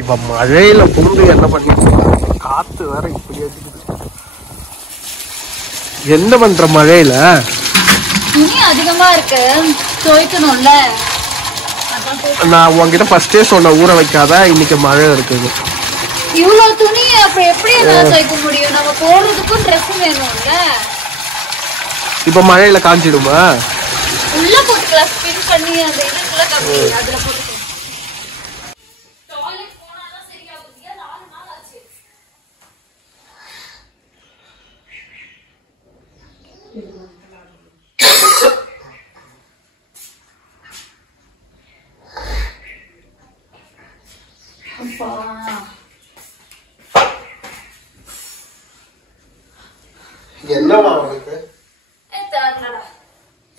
இப்ப மழையில புகுந்து என்ன பண்ணிட்டு காத்து வேற இப்படி அடிக்குது. என்ன பண்ற மழையில? துணி அதிகமா இருக்கு, துவைக்கணும்ல. நான் உங்ககிட்ட ஃபர்ஸ்டே சொன்ன ஊற வைக்காத, இன்னைக்கு மழை இருக்குது. இவ்வளவு துணி அப்ப எப்படி துவைக்க முடியும்? நம்ம போடுறதுக்கும் ட்ரெஸ் வேணும்ல. இப்ப மழையில காஞ்சிடுமா? உள்ள போட்டுக்கலாம், ஸ்பின் பண்ணி அந்த இதுக்குள்ள கம்மி அதுல போட்டு. என்னவா அவனுக்கு?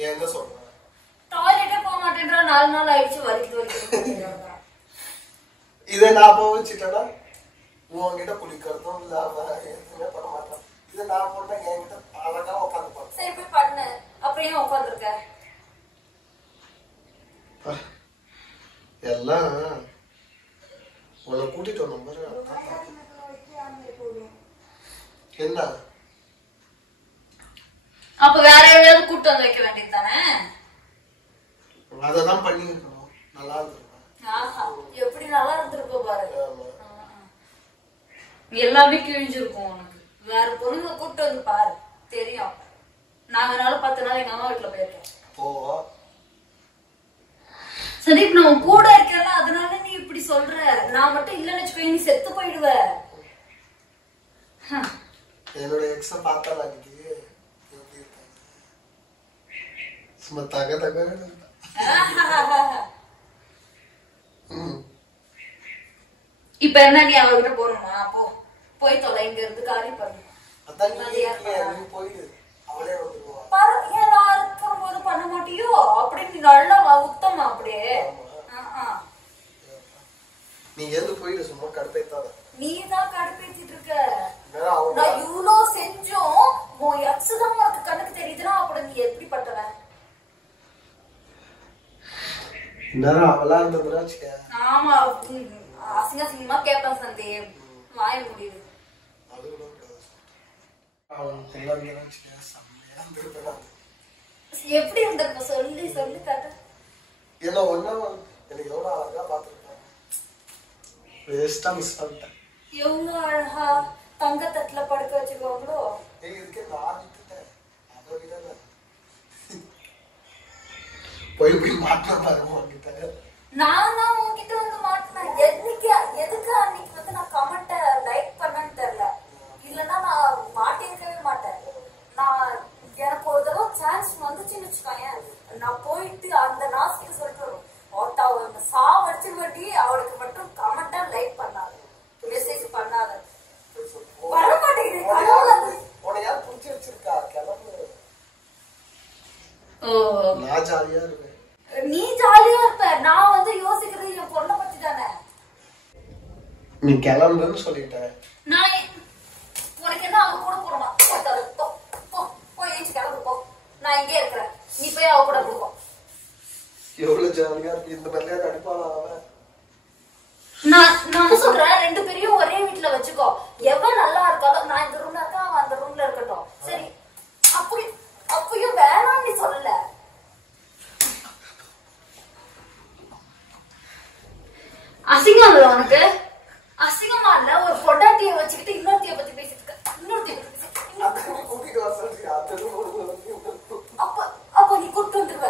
என்ன சொல்ற? டாய்லெட்டே போக மாட்டேன்றா, 4 நாள் ஆயிடுச்சு, வலிக்குது. இதை நான் போக வச்சுட்டேன்னா உங்ககிட்ட குளிக்கிறதும் இல்லாம எதுவுமே பண்ண மாட்டேன். இதை நான் போட்டேன், என்கிட்ட அழகா உட்காந்து போறேன். சரி போய் பண்ணு. அப்புறம் ஏன் உட்காந்துருக்க? எல்லாம் உன்னை கூட்டிட்டு வந்த மாதிரி. என்ன அப்ப வேற எவ்வளவு கூட்டு வந்து வைக்க வேண்டியது தானே? அததான் பண்ணி இருக்கணும். நல்லா இருந்திருக்கும். எப்படி நல்லா இருந்திருப்ப பாரு. எல்லாமே கிழிஞ்சிருக்கும் உனக்கு. வேற பொண்ணுங்க கூட்டு வந்து பாரு, தெரியும். நான் வேணாலும் 10 நாள் எங்க அம்மா வீட்டுல போயிருக்கேன். சரி, இப்ப நான் கூட இருக்கேன்ல, அதனால நீ இப்படி சொல்ற. நான் மட்டும் இல்லன்னு வச்சுக்கோ, நீ செத்து போயிடுவ. என்னோட எக்ஸ பார்த்தா சும்மா தக தக. இப்ப என்ன நீ அவகிட்ட போறோமா? போய் தொலை, இங்க இருந்து காலி பண்ணு. நான் இருக்கும்போது பண்ண மாட்டியோ? அப்படி நீ நல்லா உத்தமா அப்படியே. நீ எது போயிடு, சும்மா கடுப்பேத்தாத. நீதான் கடுப்பேத்திட்டு இருக்க. நான் இவ்ளோ செஞ்சோம் உன் எக்ஸ் தான் உனக்கு கண்ணுக்கு தெரியுதுன்னா அப்படி நீ எப்படி பட்டவன்? அவளா இருந்ததுன்னா ஆமா, அசிங்க அசிங்கமா கேட்பேன் சந்தி, வாய முடியுது. எப்படி இருந்திருப்ப சொல்லி சொல்லி காட்டு. என்ன ஒண்ணு எனக்கு எவ்வளவு அழகா பாத்துருக்கேன். வேஸ்டா மிஸ் பண்ணிட்டேன். எவ்வளவு அழகா தங்க தட்டுல படுக்க வச்சுக்கோங்களோ. போய் போய் மாட்டின பாருங்க உங்ககிட்ட. நான் தான் உங்ககிட்ட வந்து மாட்டினேன். எதுக்கு அன்னைக்கு வந்து நான் கமெண்ட லைக் பண்ணேன்னு தெரியல. இல்லன்னா நான் மாட்டிருக்கவே மாட்டேன். நான் எனக்கு ஒரு தடவை சான்ஸ் வந்துச்சுன்னு வச்சுக்கோங்க, நான் போயிட்டு அந்த நாஸ்திக்கு சொல்லிட்டு வரும், ஒருத்த சாவடிச்சு வட்டி அவளுக்கு மட்டும் கமெண்டா லைக் பண்ணாத, மெசேஜ் பண்ணாத. வர மாட்டேங்குது. உன்னை யார் புடிச்சு வச்சிருக்கா? கிளம்பு. நான் ஜாலியா இருப்பேன். நீ ஜாலியா இருப்ப, நான் வந்து யோசிக்கிறது என் பொண்ணை பத்தி தானே. நீ கிளம்புன்னு சொல்லிட்டேன். நான் உனக்கு என்ன அவ கூட போறமா? போய் ஏஞ்சி கிளம்பு போ. நான் இங்கே இருக்கிறேன், நீ போய் அவ கூட போவோம். எவ்வளவு ஜாலியா இருக்கு. இந்த மாதிரியா நடிப்பாளா அவன்? நான் சொல்றேன், 2 பேரையும் ஒரே வீட்டுல வச்சுக்கோ. எவன் நல்லா இருக்காலும், நான் இந்த ரூம்ல இருக்கா, அவன் அந்த ரூம்ல இருக்கட்டும். சரி, அப்பயும் வேணாம் நீ சொல்லல. அசிங்கம் இல்ல உனக்கு? அசிங்கமா இல்ல? ஒரு பொண்டாட்டிய வச்சுக்கிட்டு இன்னொருத்திய பத்தி பேசிட்டு இருக்க. அப்ப நீ கூட்டு வந்துருவ.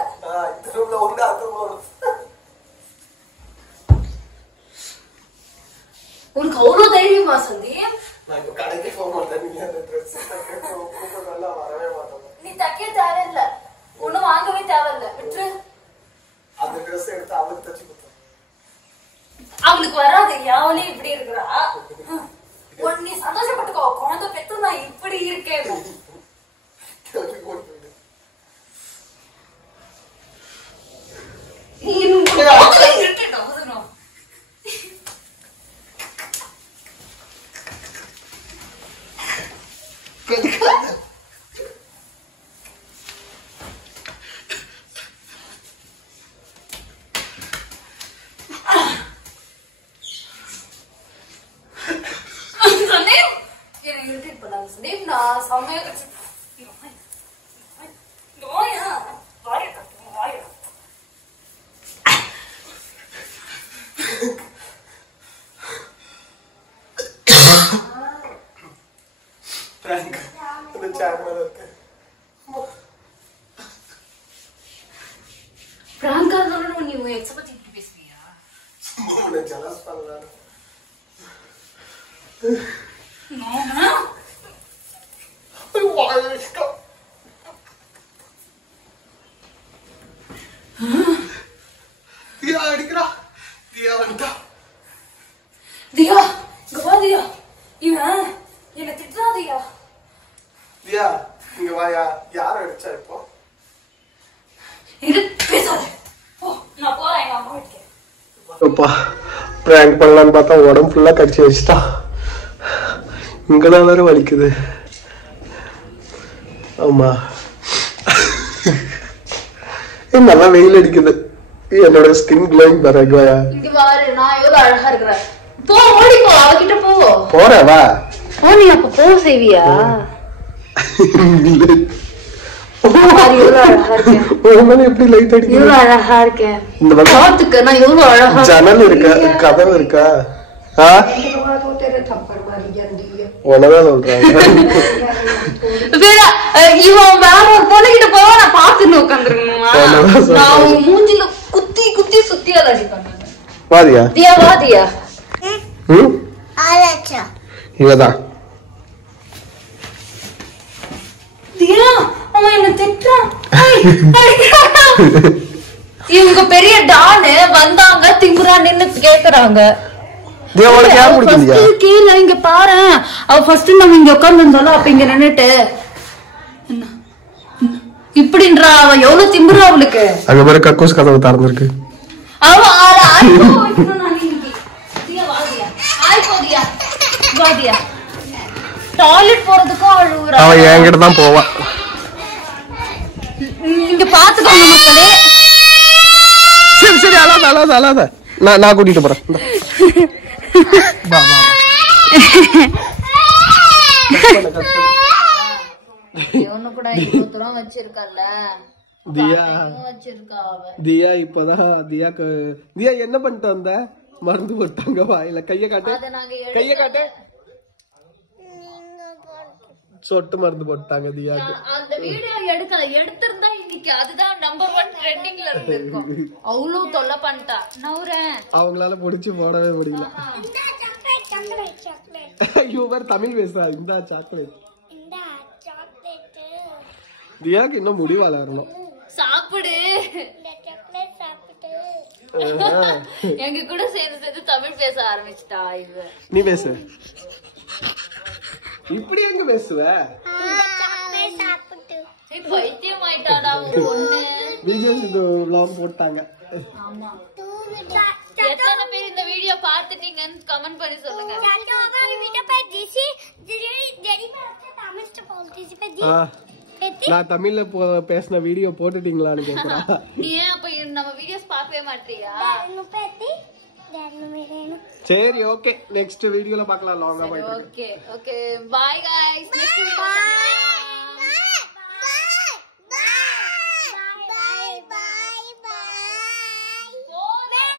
உனக்கு அவ்வளவு தைரியமா சந்தி? கடைக்கு போக மாட்டேன். நீ தைக்க தேவையில்ல, ஒண்ணும் வாங்கவே தேவையில்ல, விட்டு. அந்த ட்ரெஸ் எடுத்து அவளுக்கு தச்சு கொடுத்தேன். அவளுக்கு வராது, யாவலே இப்படி இருக்கிறா. நீ சந்தோஷப்பட்டுக்கோ, குழந்தை பெத்து நான் இப்படி இருக்கேன். Deep na, samay kasi. Goya. Goya. Prank. The chat में रहते. Prank करना नहीं हुए एक सब चीज़ भी इसमें यार. मुझे जलास पड़ रहा है. No. Why is it? दिया अड़करा. दिया बनता. दिया. गवा दिया. ये ये मैं तिटरा दिया. दिया. इंगे वाया यार अड़चा है पो. இது பேசாத. போ நான் போறேன் எங்க அம்மா வீட்டுக்கு. அப்பா பிராங்க் பண்ணலாம்னு பார்த்தா உடம்பு ஃபுல்லா கடிச்சு வச்சிட்டா. இங்கதான் வேற வலிக்குது. ஆமா நல்லா வெயில் அடிக்குது. என்னோட ஸ்கின் க்ளோயிங் பாருங்கயா. இங்க பாரு நான் எவ்வளவு அழகா இருக்கறேன். போ ஓடி போ அவகிட்ட போ. போறே வா. போ நீ அப்ப போ சேவியா. பாரு எவ்வளவு அழகா இருக்கேன். ஓமனே எப்படி லைட் அடிக்குது. எவ்வளவு அழகா இருக்கேன். இந்த பக்கம் பாத்துக்க நான் எவ்வளவு அழகா. ஜன்னல் இருக்கா கதவு இருக்கா? ஆ ஒன்னதான் சொல்றாங்க. வேற இவன் வேற ஒரு பொண்ணுகிட்ட போவா நான் பாத்துன்னு உட்காந்துருக்கணுமா? நான் மூஞ்சில குத்தி குத்தி சுத்தியா அடிப்பேன். வாதியா தியா வாதியா. ஆலச்சா இவதான் தியா அவன் என்ன திட்டுறான். இவங்க பெரிய டானு வந்தாங்க திமுறா நின்னு கேக்குறாங்க. தியா உனக்கு யார் பிடிக்குதியா? கீழ இங்க பாரு. அவ ஃபர்ஸ்ட் நம்ம இங்க உட்கார்ந்து இருந்தாலும் அப்ப இங்க நின்னுட்டு இப்படின்றா. அவ எவ்வளவு திமுறா அவளுக்கு. அங்க பாரு கக்கூஸ் கதவு திறந்திருக்கு. அவ டாய்லெட் போறதுக்கும் அழுவுறா. அவ என்கிட்ட தான் போவா. இங்க பாத்துக்கோங்க மக்களே. சரி சரி அழாத அழாத அழாத. நான் கூட்டிட்டு போறேன். வா வா இவனு கூட இவ்வளவு தூரம் வச்சிருக்கல. தியா வச்சிருக்கா அவ. தியா இப்பதான் தியாக்கு தியா என்ன பண்ணிட்டு வந்த? மருந்து போட்டாங்க வாயில. கைய காட்டு அத நாங்க கைய காட்டு. சொட்டு மருந்து போட்டாங்க தியாக்கு. அந்த வீடியோ எடுக்கல. எடுத்திருந்தா இன்னைக்கு அதுதான் நம்பர் 1 ட்ரெண்டிங்ல இருந்திருக்கும். அவ்வளவு தொல்லை பண்ணிட்டா. நவுறேன். அவங்களால புடிச்சு போடவே முடியல. ஐயோ வேற தமிழ் பேசுறா. இந்த சாக்லேட் தியாக்கு இன்னும் முடி வளரணும். சாப்பிடு. எங்க கூட சேர்ந்து தமிழ் பேச ஆரம்பிச்சுட்டா இவ. நீ பேசு. இப்படி எங்க பேசுவ? பைத்தியம் ஆயிட்டாடா பொண்ணு. விஜய் இது vlog போட்டாங்க. ஆமா. எத்தனை பேர் இந்த வீடியோ பார்த்துட்டீங்கன்னு கமெண்ட் பண்ணி சொல்லுங்க. நான் தமிழ்ல பேசின வீடியோ போட்டுட்டீங்களான்னு கேக்குறேன். நீ ஏன் அப்ப நம்ம வீடியோஸ் பார்க்கவே மாட்டியா? சரி ஓகே நெக்ஸ்ட் வீடியோல பார்க்கலாம். லாங்கா போய். Okay okay bye guys. Next video